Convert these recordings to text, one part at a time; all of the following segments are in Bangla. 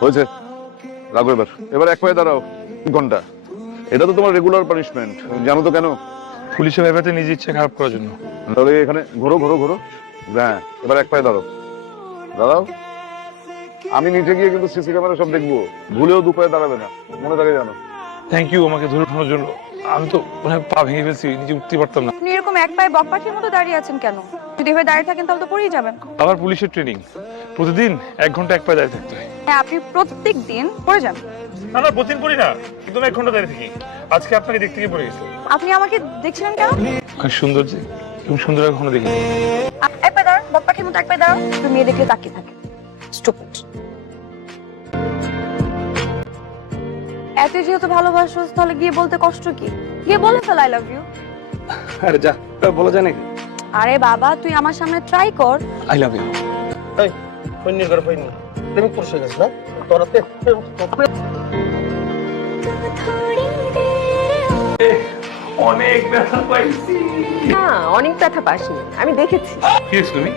হয়েছে, রাখো এবার। এবার এক পায়ে দাঁড়াও। ঘন্টা, এটা তো তোমার রেগুলার পানিশমেন্ট, জানো তো কেন? পুলিশের ব্যাপারে নিজে ইচ্ছে খারাপ করার জন্য। তাহলে এখানে ঘোরো ঘোরো ঘোরো। হ্যাঁ, এবার এক পায়ে দাঁড়াও। দাঁড়াও। আমি নিচে গিয়ে কিন্তু সিসি ক্যামেরা সব দেখবো, ভুলেও দু পায়ে দাঁড়াবে না, মনে থাকে জানো। থ্যাংক ইউ আমাকে ধরে ওঠানোর জন্য। আমি তো মানে পা ভেঙে ফেলছি, নিজে উঠতে পারতাম না। আপনি এরকম এক পায়ে বক পাখির মতো দাঁড়িয়ে আছেন কেন? যদি এভাবে দাঁড়িয়ে থাকেন তাহলে তো পড়েই যাবেন। আবার পুলিশের ট্রেনিং, প্রতিদিন 1 ঘন্টা এক পায়ে দাঁড়িয়ে থাকতে হয়। হ্যাঁ, আপনি প্রত্যেক দিন পড়ে যান। না না, প্রতিদিন পড়ি না, কিন্তু 1 ঘন্টা দাঁড়িয়ে থাকি। আজকে আপনাকে দেখতে গিয়ে পড়ে গেছে। আপনি আমাকে দেখছিলেন কেন? খুব সুন্দর, যে তুমি সুন্দর কখনো দেখি। এক পায়ে দাঁড়ান, বক পাখির মতো এক পায়ে দাঁড়ান। তুমি মেয়ে দেখলে তাকিয়ে থাকে। স্টুপিড। এত যেহেতু ভালোবাসো তাহলে গিয়ে বলতে কষ্ট কি? গিয়ে বলে ফেল আই লাভ ইউ। আরে যা, বলা যায় নাকি? আরে বাবা, তুই আমার সামনে ট্রাই কর। I love you. এই ফোন করে ফোন প্রেমিক পুরুষ হয়ে গেছে না তোরাতে। অনেক ব্যথা পাইছি। না, অনেক ব্যথা পাসনি, আমি দেখেছি। কি তুমি?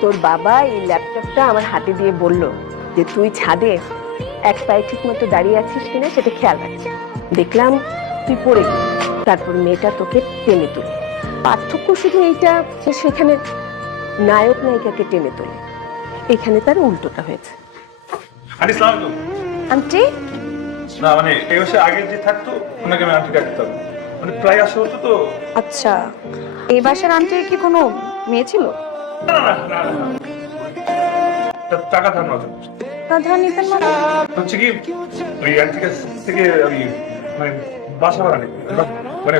তোর বাবা এই ল্যাপটপটা আমার হাতে দিয়ে বলল যে তুই ছাদে এক পায়ে ঠিক মতো দাঁড়িয়ে আছিস কিনা সেটা খেয়াল রাখিস। দেখলাম তুই পড়ে গেলি, তারপর মেয়েটা তোকে টেনে তোলে। পার্থক্য শুধু এইটা যে সেখানে নায়ক নায়িকাকে টেনে তোলে, এখানে তার উল্টোটা হয়েছে। আরে সালাম আলাইকুম। আন্টি, না মানে এই বসে আগে যে থাকতো ওনাকে আমি আন্টি ডাকতাম, মানে প্রায় আসা হতো তো। আচ্ছা, এই বাসার আন্টির কি কোনো মেয়ে ছিল? না না না না, টাকা ধার নেওয়া যাবে। তা ধার নিতেন মানে? হচ্ছে কি, ওই আন্টির কাছ থেকে আমি মানে বাসা ভাড়া নিই। মানে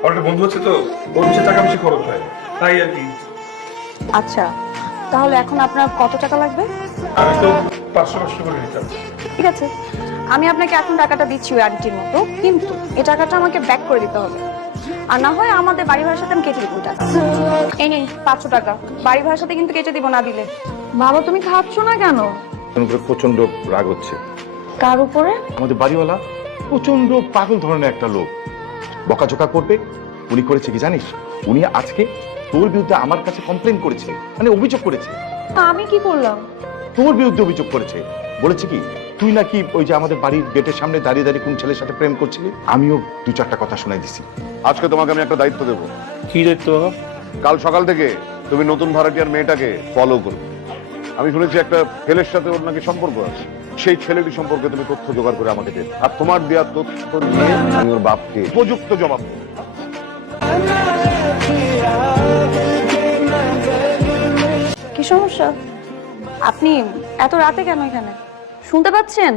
আমার একটা বন্ধু আছে তো, ওর হচ্ছে টাকা বেশি খরচ হয়, তাই আর কি। আচ্ছা, তাহলে এখন আপনার কত টাকা লাগবে? আমি তো 500 করে নিতাম। ঠিক আছে, আমি আপনাকে এখন টাকাটা দিচ্ছি ওই আন্টির মতো, কিন্তু এই টাকাটা আমাকে ব্যাক করে দিতে হবে। আর না হয় আমাদের বাড়ি ভাড়ার সাথে আমি কেটে দিব টাকা। এই নিন 500 টাকা, বাড়ি ভাড়ার সাথে কিন্তু কেটে দিব না দিলে। বাবা, তুমি খাচ্ছ না কেন? প্রচন্ড রাগ হচ্ছে। কার উপরে? আমাদের বাড়িওয়ালা প্রচন্ড পাগল ধরনের একটা লোক, বকাঝকা করবে। উনি করেছে কি জানিস, উনি আজকে তোর বিরুদ্ধে আমার কাছে কমপ্লেন করেছে, মানে অভিযোগ করেছে। তা আমি কি করলাম? তোর বিরুদ্ধে অভিযোগ করেছে, বলেছে কি তুই নাকি ওই যে আমাদের বাড়ির গেটের সামনে দাঁড়িয়ে দাঁড়িয়ে কোন ছেলের সাথে প্রেম করছিলি। আমিও 2-4টা কথা শোনাই দিছি। আজকে তোমাকে আমি একটা দায়িত্ব দেবো। কি দায়িত্ব বাবা? কাল সকাল থেকে তুমি নতুন ভাড়াটিয়ার মেয়েটাকে ফলো করবে। আমি শুনেছি একটা ছেলের সাথে ওর নাকি সম্পর্ক আছে, সেই ছেলেটি সম্পর্কে তুমি তথ্য জোগাড় করে আমাকে দেবে। আর তোমার দেওয়ার তথ্য নিয়ে আমি ওর বাপকে উপযুক্ত জবাব দেবো। কি সমস্যা? আপনি এত রাতে কেন এখানে? শুনতে পাচ্ছেন?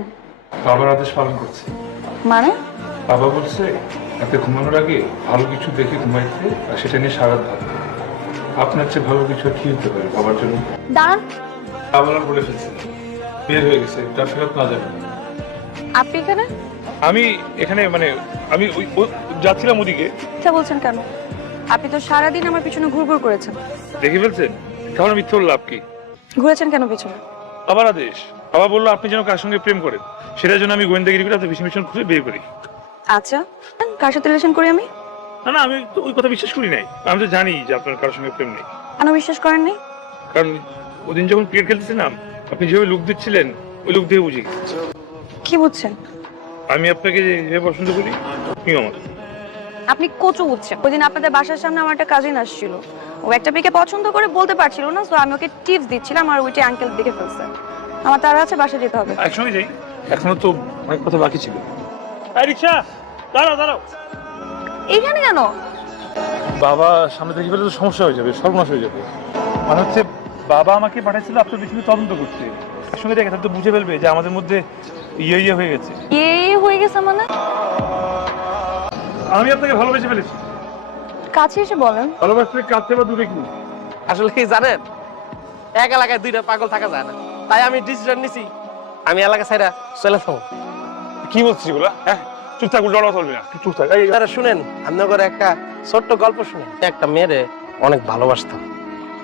বাবার আদেশ পালন করছে। মানে? বাবা বলছে রাতে ঘুমানোর আগে ভালো কিছু দেখে ঘুমাইতে, আর সেটা নিয়ে সারা ভাবতে। আপনার চেয়ে ভালো কিছু আর কি হতে পারে বাবার জন্য? দাঁড়ান, বাবা বলে ফেলছে, বের হয়ে গেছে, তার ফেরত না যাবে। আপনি এখানে? আমি এখানে মানে আমি যাচ্ছিলাম ওদিকে। মিথ্যা বলছেন কেন? আপনি তো সারাদিন আমার পিছনে ঘুরঘুর করেছেন। দেখে ফেলছেন, তাহলে মিথ্যে লাভ কি? ঘুরেছেন কেন পিছনে? বাবার আদেশ। বাবা বললো আপনি যেন কার সঙ্গে প্রেম করেন, সেটার জন্য আমি গোয়েন্দাগিরি করে আপনার মিশন খুঁজে বের করি। আচ্ছা, কার সাথে রিলেশন করি আমি? না না, আমি তো ওই কথা বিশ্বাস করি নাই। আমি তো জানি যে আপনার কারোর সঙ্গে প্রেম নেই। কেন বিশ্বাস করেননি? কারণ ওদিন যখন ক্রিকেট খেলতেছিলাম, আপনি যেভাবে লুক দিচ্ছিলেন, ওই লুক দিয়ে বুঝি কি বুঝছেন? আমি আপনাকে যেভাবে পছন্দ করি, আপনিও আমার। আপনি কচু বুঝছেন। ওই দিন আপনাদের বাসার সামনে আমার একটা কাজিন আসছিল, ও একটা মেয়েকে পছন্দ করে বলতে পারছিল না, তো আমি ওকে টিপস দিচ্ছিলাম আর ওইটি আঙ্কেল দেখে ফেলছে। আমার তারা আছে, বাসা যেতে হবে। একসঙ্গে যাই, এখনো তো অনেক কথা বাকি ছিল। এই রিক্সা, দাঁড়াও দাঁড়াও। এইখানে কেন? বাবা সামনে দেখে ফেলে তো সমস্যা হয়ে যাবে, সর্বনাশ হয়ে যাবে। মানে হচ্ছে বাবা আমাকে পাঠাইছিল আপনার পিছনে তদন্ত করতে। একসঙ্গে দেখে তাহলে তো বুঝে ফেলবে যে আমাদের মধ্যে ইয়ে হয়ে গেছে। হয়ে গেছে মানে? আমি আপনাকে ভালোবেসে ফেলেছি। কাছে এসে বলেন। ভালোবাসতে কাছে বা দূরে কি? আসলে কি জানেন, এক এলাকায় 2টা পাগল থাকা যায় না, তাই আমি ডিসিশন নিছি আমি এলাকা ছাইরা চলে যাবো। কি বলছিস এগুলা? হ্যাঁ, চুপ থাক, উল্টো চলবে না, চুপ থাক। এই তারা শুনেন, আপনাদের একটা ছোট্ট গল্প শুনেন। একটা মেয়েরে অনেক ভালোবাসতাম,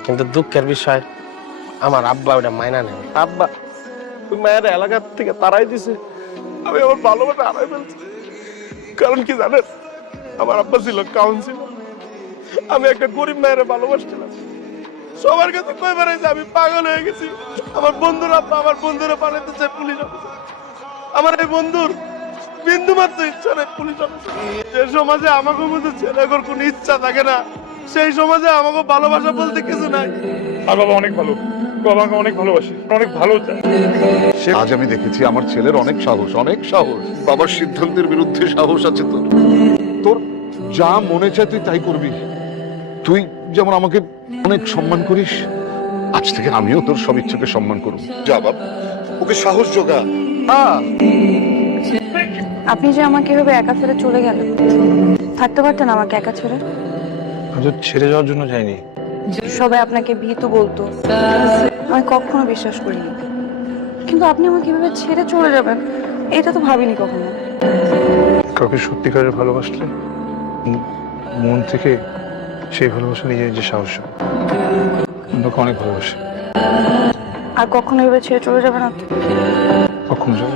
কিন্তু দুঃখের বিষয় আমার আব্বা ওটা মাইনা নেই। আব্বা ওই মায়ের এলাকা থেকে তারাই দিছে। আমি আমার ভালোবাসা হারাই ফেলছি। কারণ কি জানেন, আমার আব্বা ছিল কাউন্সিলর, আমি একটা গরিব মায়ের ভালোবাসছিলাম। সবার কাছে কই বেড়াইছে আমি পাগল হয়ে গেছি। আমার বন্ধুরা আমার বন্ধুরা পালাতে চায় পুলিশ অফিসার। আমার এই বন্ধুর বিন্দু মাত্র ইচ্ছা নেই পুলিশ অফিসার। যে সমাজে আমাকে মধ্যে ছেলেগর কোনো ইচ্ছা থাকে না, সেই সমাজে আমাকে ভালোবাসা বলতে কিছু নাই। আর বাবা অনেক ভালো, বাবা আমাকে অনেক ভালোবাসে, অনেক ভালো চায়। আজ আমি দেখেছি আমার ছেলের অনেক সাহস, অনেক সাহস। বাবার সিদ্ধান্তের বিরুদ্ধে সাহস আছে তোর। তোর যা মনে চায় তুই তাই করবি। তুই যেমন আমাকে অনেক সম্মান করিস, আজ থেকে আমিও তোর সব ইচ্ছাকে সম্মান করব। যা বাপ, ওকে সাহস জোগা। আপনি যে আমাকে এভাবে একা ছেড়ে চলে গেলেন, থাকতে পারতেন আমাকে একা ছেড়ে? আমি তো ছেড়ে যাওয়ার জন্য যাইনি। সবাই আপনাকে ভীতু বলতো, আমি কখনো বিশ্বাস করিনি। কিন্তু আপনি আমাকে এভাবে ছেড়ে চলে যাবেন, এটা তো ভাবিনি কখনো। কাউকে সত্যিকারের ভালোবাসলে মন থেকে সেই ভালোবাসা নিজে নিজে সাহস হয়। অন্যকে অনেক ভালোবাসে। আর কখনো এভাবে ছেড়ে চলে যাবেন না তো? কখন যাবো?